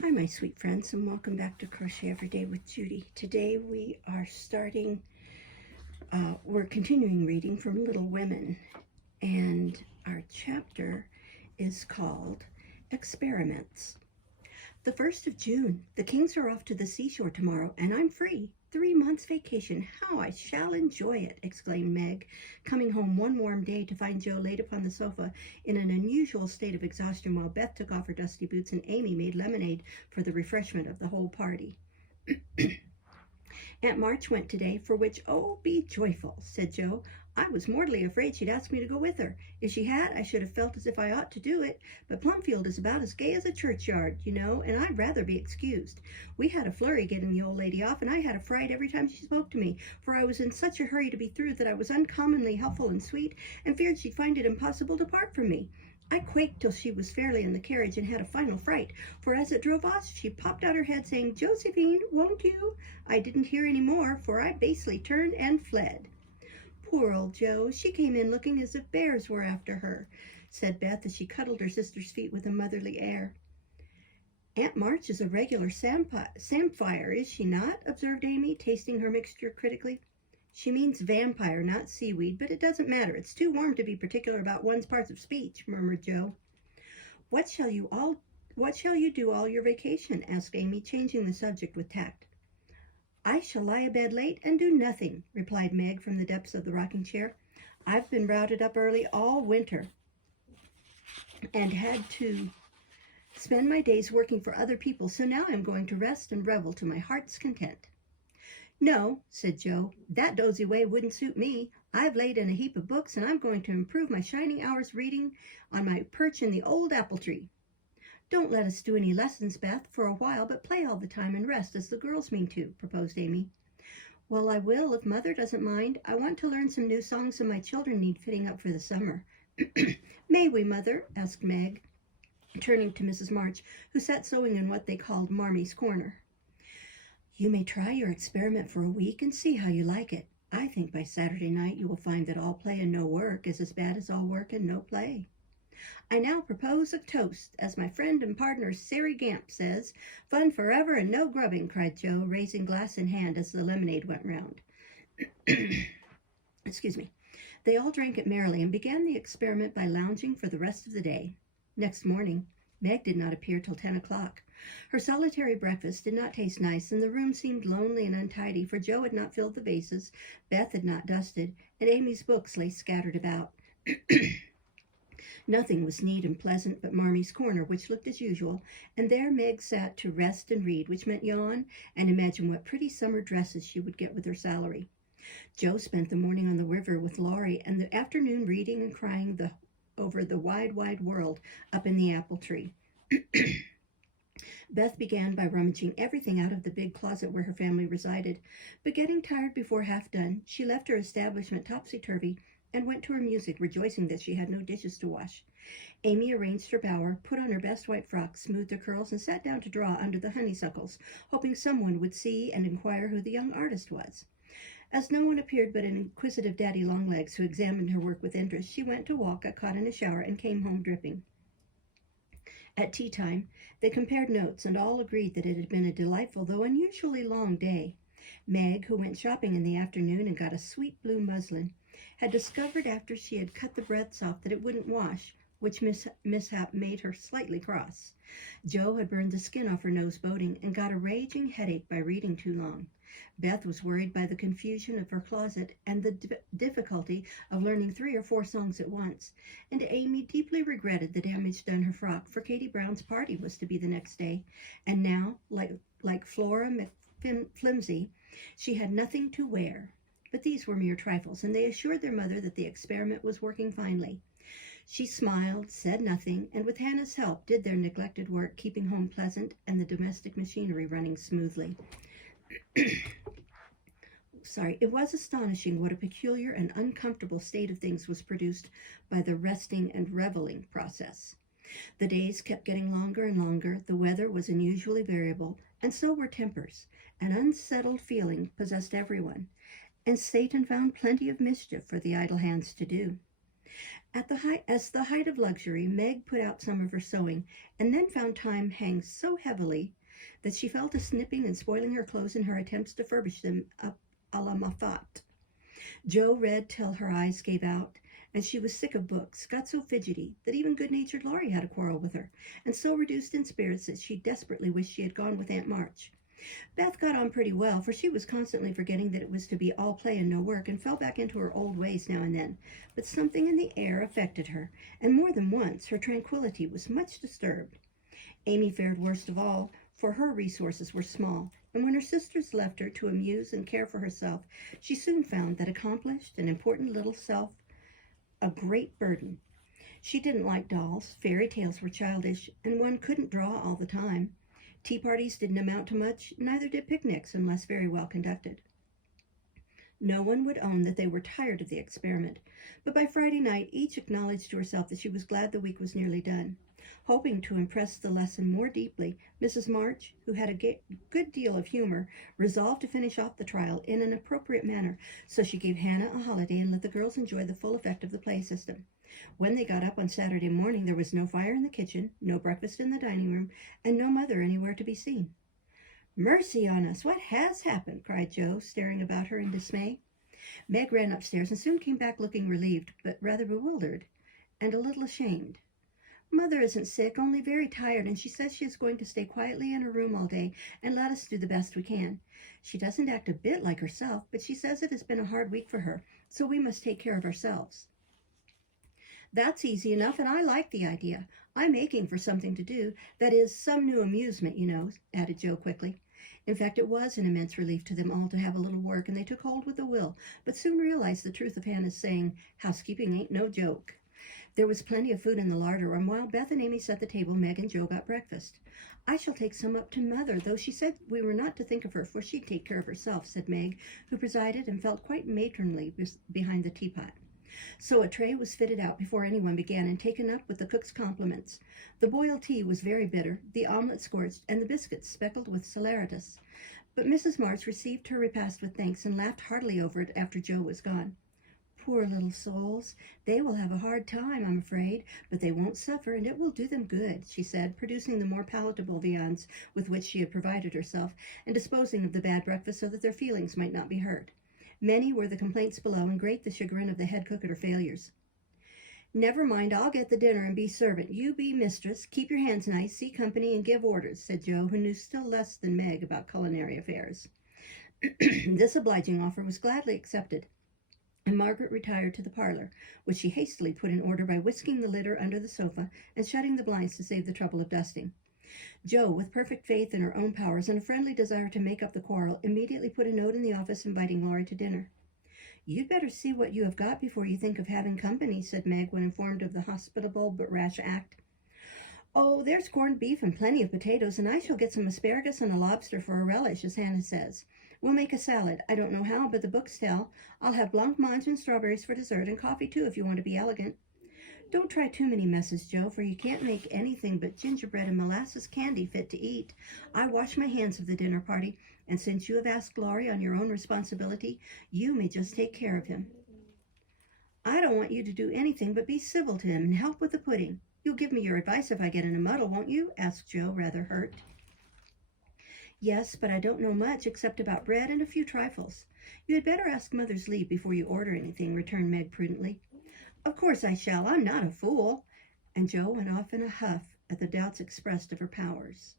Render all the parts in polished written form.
Hi, my sweet friends, and welcome back to Crochet Every Day with Judy. Today we are we're continuing reading from Little Women, and our chapter is called Experiments. The 1st of June. The Kings are off to the seashore tomorrow, and I'm free. 3 months vacation. How I shall enjoy it, exclaimed Meg, coming home one warm day to find Joe laid upon the sofa in an unusual state of exhaustion while Beth took off her dusty boots and Amy made lemonade for the refreshment of the whole party. Aunt March went today, for which, oh, be joyful, said Joe. I was mortally afraid she'd ask me to go with her. If she had, I should have felt as if I ought to do it, but Plumfield is about as gay as a churchyard, you know, and I'd rather be excused. We had a flurry getting the old lady off, and I had a fright every time she spoke to me, for I was in such a hurry to be through that I was uncommonly helpful and sweet, and feared she'd find it impossible to part from me. I quaked till she was fairly in the carriage and had a final fright, for as it drove off she popped out her head saying, Josephine, won't you? I didn't hear any more, for I basely turned and fled. Poor old Joe, she came in looking as if bears were after her, said Beth as she cuddled her sister's feet with a motherly air. Aunt March is a regular samphire, is she not? Observed Amy, tasting her mixture critically. She means vampire, not seaweed, but it doesn't matter. It's too warm to be particular about one's parts of speech, murmured Joe. What shall you do all your vacation? Asked Amy, changing the subject with tact. I shall lie abed late and do nothing, replied Meg from the depths of the rocking chair. I've been routed up early all winter and had to spend my days working for other people, so now I'm going to rest and revel to my heart's content. No, said Joe, that dozy way wouldn't suit me. I've laid in a heap of books, and I'm going to improve my shining hours reading on my perch in the old apple tree. Don't let us do any lessons, Beth, for a while, but play all the time and rest, as the girls mean to, proposed Amy. Well, I will, if Mother doesn't mind. I want to learn some new songs, and my children need fitting up for the summer. May we, Mother? Asked Meg, turning to Mrs. March, who sat sewing in what they called Marmy's corner. You may try your experiment for a week and see how you like it. I think by Saturday night you will find that all play and no work is as bad as all work and no play. I now propose a toast, as my friend and partner Sari Gamp says, fun forever and no grubbing, cried Joe, raising glass in hand as the lemonade went round. Excuse me. They all drank it merrily and began the experiment by lounging for the rest of the day. Next morning, Meg did not appear till 10 o'clock. Her solitary breakfast did not taste nice, and the room seemed lonely and untidy, for Joe had not filled the vases, Beth had not dusted, and Amy's books lay scattered about. Nothing was neat and pleasant but Marmy's corner, which looked as usual, and there Meg sat to rest and read, which meant yawn and imagine what pretty summer dresses she would get with her salary. Joe spent the morning on the river with Laurie, and the afternoon reading and crying over the wide, wide world up in the apple tree. Beth began by rummaging everything out of the big closet where her family resided, but getting tired before half done, she left her establishment topsy-turvy and went to her music, rejoicing that she had no dishes to wash. Amy arranged her bower, put on her best white frock, smoothed her curls, and sat down to draw under the honeysuckles, hoping someone would see and inquire who the young artist was. As no one appeared but an inquisitive Daddy Longlegs, who examined her work with interest, she went to walk, got caught in a shower, and came home dripping. At tea time, they compared notes, and all agreed that it had been a delightful, though unusually long day. Meg, who went shopping in the afternoon and got a sweet blue muslin, had discovered after she had cut the breadths off that it wouldn't wash, which mishap made her slightly cross. Joe had burned the skin off her nose boating and got a raging headache by reading too long. Beth was worried by the confusion of her closet and the difficulty of learning 3 or 4 songs at once, and Amy deeply regretted the damage done her frock, for Katie Brown's party was to be the next day, and now, like Flora McFlimsy, she had nothing to wear. But these were mere trifles, and they assured their mother that the experiment was working finely. She smiled, said nothing, and with Hannah's help did their neglected work, keeping home pleasant and the domestic machinery running smoothly. It was astonishing what a peculiar and uncomfortable state of things was produced by the resting and reveling process. The days kept getting longer and longer, the weather was unusually variable, and so were tempers. An unsettled feeling possessed everyone, and Satan found plenty of mischief for the idle hands to do. As the height of luxury, Meg put out some of her sewing, and then found time hang so heavily that she fell to snipping and spoiling her clothes in her attempts to furbish them up a la Moffat. Jo read till her eyes gave out, and she was sick of books, got so fidgety that even good-natured Laurie had a quarrel with her, and so reduced in spirits that she desperately wished she had gone with Aunt March. Beth got on pretty well, for she was constantly forgetting that it was to be all play and no work, and fell back into her old ways now and then. But something in the air affected her, and more than once her tranquillity was much disturbed. Amy fared worst of all, for her resources were small, and when her sisters left her to amuse and care for herself, she soon found that accomplished and important little self a great burden. She didn't like dolls, fairy tales were childish, and one couldn't draw all the time. Tea parties didn't amount to much, neither did picnics unless very well conducted. No one would own that they were tired of the experiment, but by Friday night each acknowledged to herself that she was glad the week was nearly done. Hoping to impress the lesson more deeply, Mrs. March, who had a good deal of humor, resolved to finish off the trial in an appropriate manner, so she gave Hannah a holiday and let the girls enjoy the full effect of the play system. When they got up on Saturday morning, there was no fire in the kitchen, no breakfast in the dining room, and no mother anywhere to be seen. "Mercy on us, what has happened?" cried Jo, staring about her in dismay. Meg ran upstairs and soon came back looking relieved, but rather bewildered and a little ashamed. "Mother isn't sick, only very tired, and she says she is going to stay quietly in her room all day and let us do the best we can. She doesn't act a bit like herself, but she says it has been a hard week for her, so we must take care of ourselves." "That's easy enough, and I like the idea. I'm aching for something to do, that is, some new amusement, you know," added Jo quickly. In fact, it was an immense relief to them all to have a little work, and they took hold with a will, but soon realized the truth of Hannah's saying, "Housekeeping ain't no joke." There was plenty of food in the larder, and while Beth and Amy set the table, Meg and Jo got breakfast. "I shall take some up to Mother, though she said we were not to think of her, for she'd take care of herself," said Meg, who presided and felt quite matronly behind the teapot. So a tray was fitted out before anyone began and taken up with the cook's compliments. The boiled tea was very bitter, the omelet scorched, and the biscuits speckled with saleratus. But Mrs. March received her repast with thanks and laughed heartily over it after Jo was gone. "Poor little souls, they will have a hard time, I'm afraid, but they won't suffer, and it will do them good," she said, producing the more palatable viands with which she had provided herself, and disposing of the bad breakfast so that their feelings might not be hurt. Many were the complaints below, and great the chagrin of the head cook at her failures. "Never mind, I'll get the dinner and be servant. You be mistress, keep your hands nice, see company, and give orders," said Jo, who knew still less than Meg about culinary affairs. This obliging offer was gladly accepted, and Margaret retired to the parlor, which she hastily put in order by whisking the litter under the sofa and shutting the blinds to save the trouble of dusting. Jo, with perfect faith in her own powers and a friendly desire to make up the quarrel, immediately put a note in the office inviting Laurie to dinner. "You'd better see what you have got before you think of having company," said Meg when informed of the hospitable but rash act. "Oh, there's corned beef and plenty of potatoes, and I shall get some asparagus and a lobster for a relish, as Hannah says. We'll make a salad. I don't know how, but the books tell. I'll have blancmange and strawberries for dessert, and coffee too if you want to be elegant. Don't try too many messes, Jo, for you can't make anything but gingerbread and molasses candy fit to eat. I wash my hands of the dinner party, and since you have asked Laurie on your own responsibility, you may just take care of him." "I don't want you to do anything but be civil to him and help with the pudding. You'll give me your advice if I get in a muddle, won't you?" asked Jo, rather hurt. "Yes, but I don't know much except about bread and a few trifles. You had better ask Mother's leave before you order anything," returned Meg prudently. "Of course I shall. I'm not a fool." And Jo went off in a huff at the doubts expressed of her powers.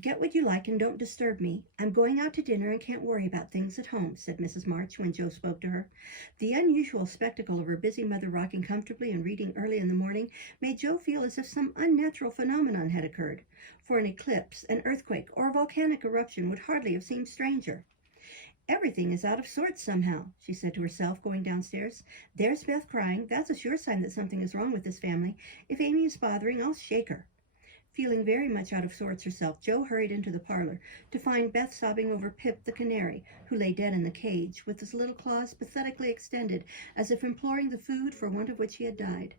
"Get what you like and don't disturb me. I'm going out to dinner and can't worry about things at home," said Mrs. March when Jo spoke to her. The unusual spectacle of her busy mother rocking comfortably and reading early in the morning made Jo feel as if some unnatural phenomenon had occurred, for an eclipse, an earthquake, or a volcanic eruption would hardly have seemed stranger. "Everything is out of sorts somehow," she said to herself, going downstairs. "There's Beth crying. That's a sure sign that something is wrong with this family. If Amy is bothering, I'll shake her." Feeling very much out of sorts herself, Jo hurried into the parlor to find Beth sobbing over Pip the canary, who lay dead in the cage, with his little claws pathetically extended, as if imploring the food for want of which he had died.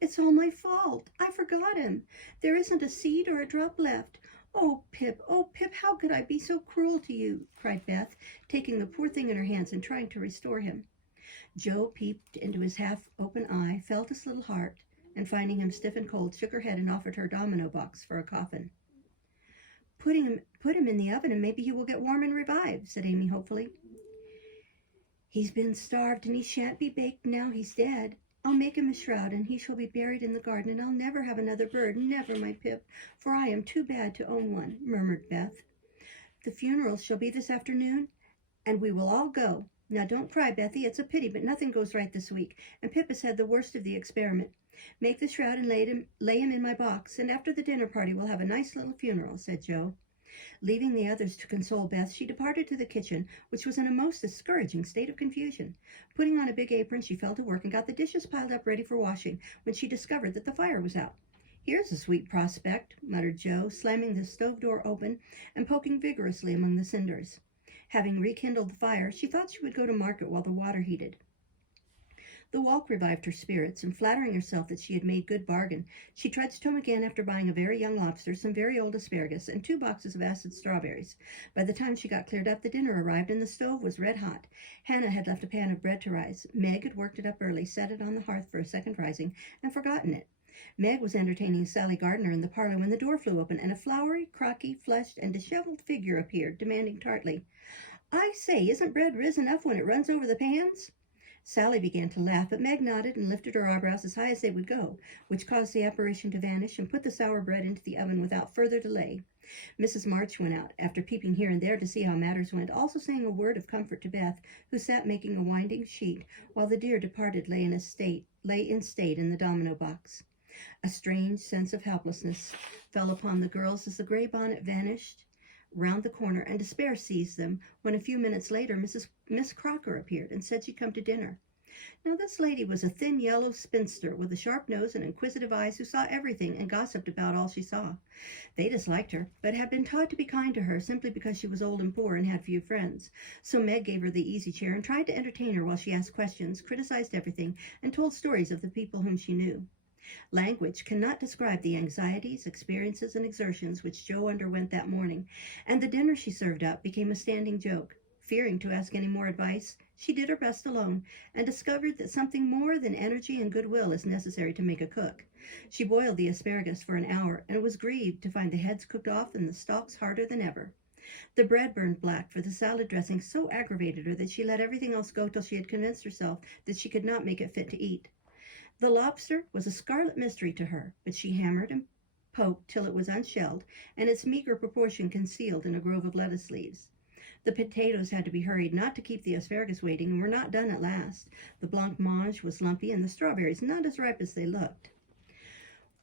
"It's all my fault. I forgot him. There isn't a seed or a drop left. Oh, Pip, how could I be so cruel to you?" cried Beth, taking the poor thing in her hands and trying to restore him. Joe peeped into his half-open eye, felt his little heart, and finding him stiff and cold, shook her head and offered her domino box for a coffin. Put him in the oven, and maybe he will get warm and revive, said Amy hopefully. He's been starved, and he shan't be baked now he's dead. I'll make him a shroud, and he shall be buried in the garden, and I'll never have another bird, never, my Pip, for I am too bad to own one, murmured Beth. The funeral shall be this afternoon, and we will all go. Now don't cry, Bethy, it's a pity, but nothing goes right this week, and Pip has had the worst of the experiment. Make the shroud and lay him in my box, and after the dinner party we'll have a nice little funeral, said Joe. Leaving the others to console Beth, she departed to the kitchen, which was in a most discouraging state of confusion. Putting on a big apron, she fell to work and got the dishes piled up ready for washing when she discovered that the fire was out. Here's a sweet prospect, muttered Joe, slamming the stove door open and poking vigorously among the cinders. Having rekindled the fire, she thought she would go to market while the water heated. The walk revived her spirits, and flattering herself that she had made good bargain, she trudged home again after buying a very young lobster, some very old asparagus, and 2 boxes of acid strawberries. By the time she got cleared up, the dinner arrived, and the stove was red hot. Hannah had left a pan of bread to rise. Meg had worked it up early, set it on the hearth for a second rising, and forgotten it. Meg was entertaining Sally Gardner in the parlor when the door flew open, and a flowery, crocky, flushed, and disheveled figure appeared, demanding tartly, "I say, isn't bread risen enough when it runs over the pans?" Sally began to laugh, but Meg nodded and lifted her eyebrows as high as they would go, which caused the apparition to vanish and put the sour bread into the oven without further delay. Mrs. March went out, after peeping here and there to see how matters went, also saying a word of comfort to Beth, who sat making a winding sheet, while the dear departed lay in state in the domino box. A strange sense of helplessness fell upon the girls as the gray bonnet vanished round the corner, and despair seized them when a few minutes later Miss Crocker appeared and said she'd come to dinner. Now this lady was a thin yellow spinster with a sharp nose and inquisitive eyes who saw everything and gossiped about all she saw. They disliked her, but had been taught to be kind to her simply because she was old and poor and had few friends. So Meg gave her the easy chair and tried to entertain her while she asked questions, criticized everything, and told stories of the people whom she knew. Language cannot describe the anxieties, experiences, and exertions which Joe underwent that morning, and the dinner she served up became a standing joke. Fearing to ask any more advice, she did her best alone, and discovered that something more than energy and goodwill is necessary to make a cook. She boiled the asparagus for an hour, and was grieved to find the heads cooked off and the stalks harder than ever. The bread burned black, for the salad dressing so aggravated her that she let everything else go till she had convinced herself that she could not make it fit to eat. The lobster was a scarlet mystery to her, but she hammered and poked till it was unshelled, and its meager proportion concealed in a grove of lettuce leaves. The potatoes had to be hurried, not to keep the asparagus waiting, and were not done at last. The blancmange was lumpy, and the strawberries not as ripe as they looked.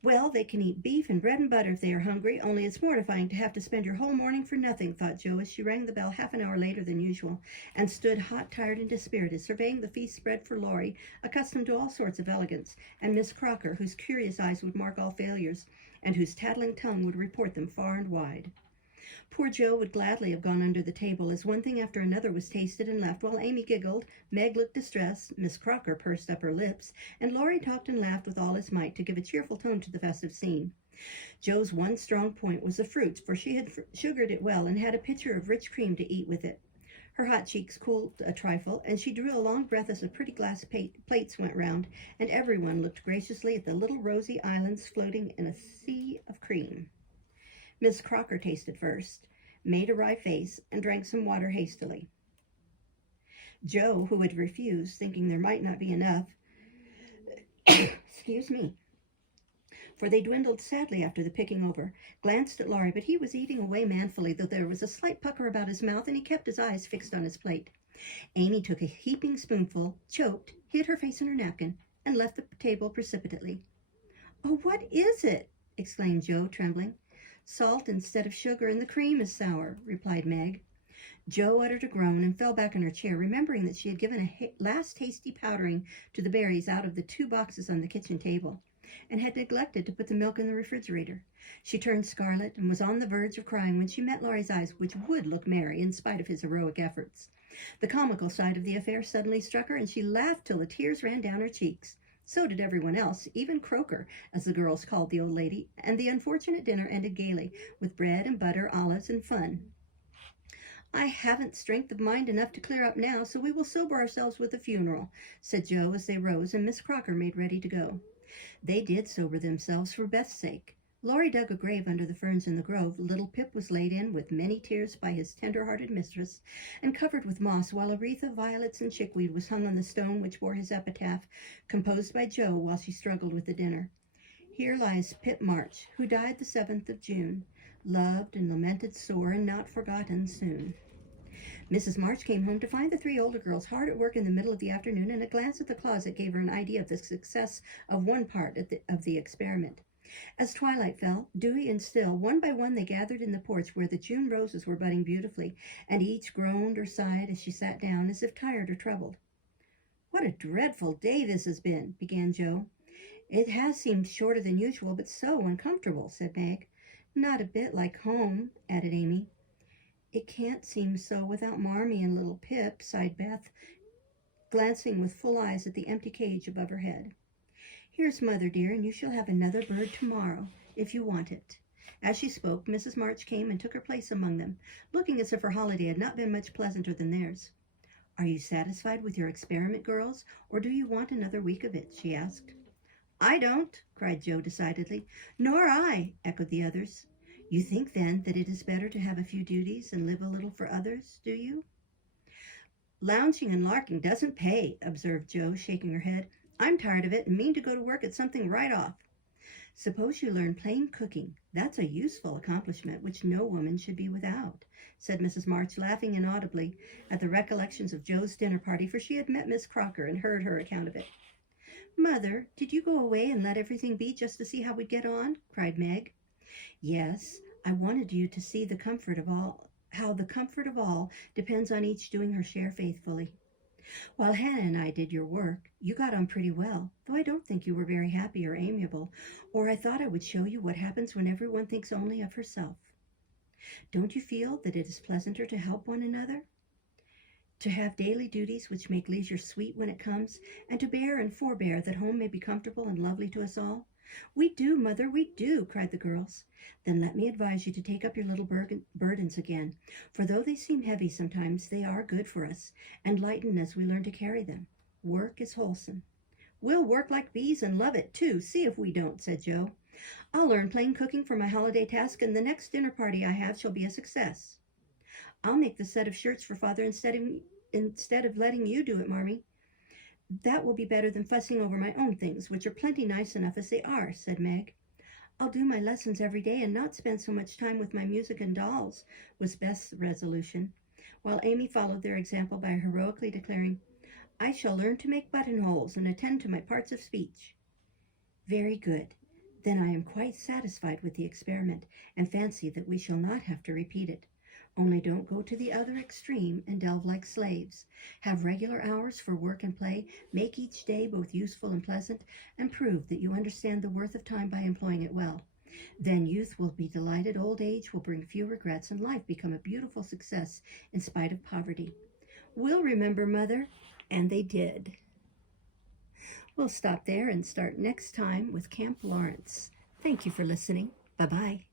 Well, they can eat beef and bread and butter if they are hungry, only it's mortifying to have to spend your whole morning for nothing, thought Joe as she rang the bell half an hour later than usual, and stood hot, tired, and dispirited, surveying the feast spread for Laurie, accustomed to all sorts of elegance, and Miss Crocker, whose curious eyes would mark all failures, and whose tattling tongue would report them far and wide. Poor Joe would gladly have gone under the table, as one thing after another was tasted and left, while Amy giggled, Meg looked distressed, Miss Crocker pursed up her lips, and Laurie talked and laughed with all his might to give a cheerful tone to the festive scene. Joe's one strong point was the fruits, for she had sugared it well and had a pitcher of rich cream to eat with it. Her hot cheeks cooled a trifle, and she drew a long breath as the pretty glass plates went round, and everyone looked graciously at the little rosy islands floating in a sea of cream. Miss Crocker tasted first, made a wry face, and drank some water hastily. Joe, who had refused, thinking there might not be enough, excuse me, for they dwindled sadly after the picking over, glanced at Laurie, but he was eating away manfully, though there was a slight pucker about his mouth, and he kept his eyes fixed on his plate. Amy took a heaping spoonful, choked, hid her face in her napkin, and left the table precipitately. "Oh, what is it?" exclaimed Joe, trembling. "Salt instead of sugar, and the cream is sour," replied Meg. Joe uttered a groan and fell back in her chair, remembering that she had given a last hasty powdering to the berries out of the 2 boxes on the kitchen table, and had neglected to put the milk in the refrigerator. She turned scarlet and was on the verge of crying when she met Laurie's eyes, which would look merry in spite of his heroic efforts. The comical side of the affair suddenly struck her, and she laughed till the tears ran down her cheeks. So did everyone else, even Croker, as the girls called the old lady, and the unfortunate dinner ended gaily, with bread and butter, olives, and fun. I haven't strength of mind enough to clear up now, so we will sober ourselves with the funeral, said Joe as they rose and Miss Crocker made ready to go. They did sober themselves for Beth's sake. Laurie dug a grave under the ferns in the grove. Little Pip was laid in with many tears by his tender-hearted mistress, and covered with moss, while a wreath of violets and chickweed was hung on the stone which bore his epitaph, composed by Joe while she struggled with the dinner. Here lies Pip March, who died the 7th of June, loved and lamented sore, and not forgotten soon. Mrs. March came home to find the 3 older girls hard at work in the middle of the afternoon, and a glance at the closet gave her an idea of the success of one part of the experiment. As twilight fell, dewy and still, one by one they gathered in the porch where the June roses were budding beautifully, and each groaned or sighed as she sat down, as if tired or troubled. "What a dreadful day this has been," began Joe. "It has seemed shorter than usual, but so uncomfortable," said Meg. "Not a bit like home," added Amy. "It can't seem so without Marmee and little Pip," sighed Beth, glancing with full eyes at the empty cage above her head. "Here's Mother, dear, and you shall have another bird tomorrow, if you want it." As she spoke, Mrs. March came and took her place among them, looking as if her holiday had not been much pleasanter than theirs. "Are you satisfied with your experiment, girls, or do you want another week of it?" she asked. "I don't," cried Joe decidedly. "Nor I," echoed the others. "You think, then, that it is better to have a few duties and live a little for others, do you?" "Lounging and larking doesn't pay," observed Joe, shaking her head. "I'm tired of it and mean to go to work at something right off." "Suppose you learn plain cooking. That's a useful accomplishment which no woman should be without," said Mrs. March, laughing inaudibly at the recollections of Joe's dinner party, for she had met Miss Crocker and heard her account of it. "Mother, did you go away and let everything be just to see how we'd get on?" cried Meg. "Yes, I wanted you to see how the comfort of all depends on each doing her share faithfully. While Hannah and I did your work, you got on pretty well, though I don't think you were very happy or amiable, or I thought I would show you what happens when everyone thinks only of herself. Don't you feel that it is pleasanter to help one another? To have daily duties which make leisure sweet when it comes, and to bear and forbear that home may be comfortable and lovely to us all?" "We do, Mother, we do," cried the girls. "Then let me advise you to take up your little burdens again, for though they seem heavy sometimes, they are good for us, and lighten as we learn to carry them. Work is wholesome." "We'll work like bees and love it, too. See if we don't," said Joe. "I'll learn plain cooking for my holiday task, and the next dinner party I have shall be a success." "I'll make the set of shirts for Father instead of letting you do it, Marmee. That will be better than fussing over my own things, which are plenty nice enough as they are," said Meg. "I'll do my lessons every day and not spend so much time with my music and dolls," was Beth's resolution, while Amy followed their example by heroically declaring, "I shall learn to make buttonholes and attend to my parts of speech." "Very good. Then I am quite satisfied with the experiment, and fancy that we shall not have to repeat it. Only don't go to the other extreme and delve like slaves. Have regular hours for work and play, make each day both useful and pleasant, and prove that you understand the worth of time by employing it well. Then youth will be delighted, old age will bring few regrets, and life become a beautiful success in spite of poverty." "We'll remember, Mother." And they did. We'll stop there and start next time with Camp Lawrence. Thank you for listening. Bye-bye.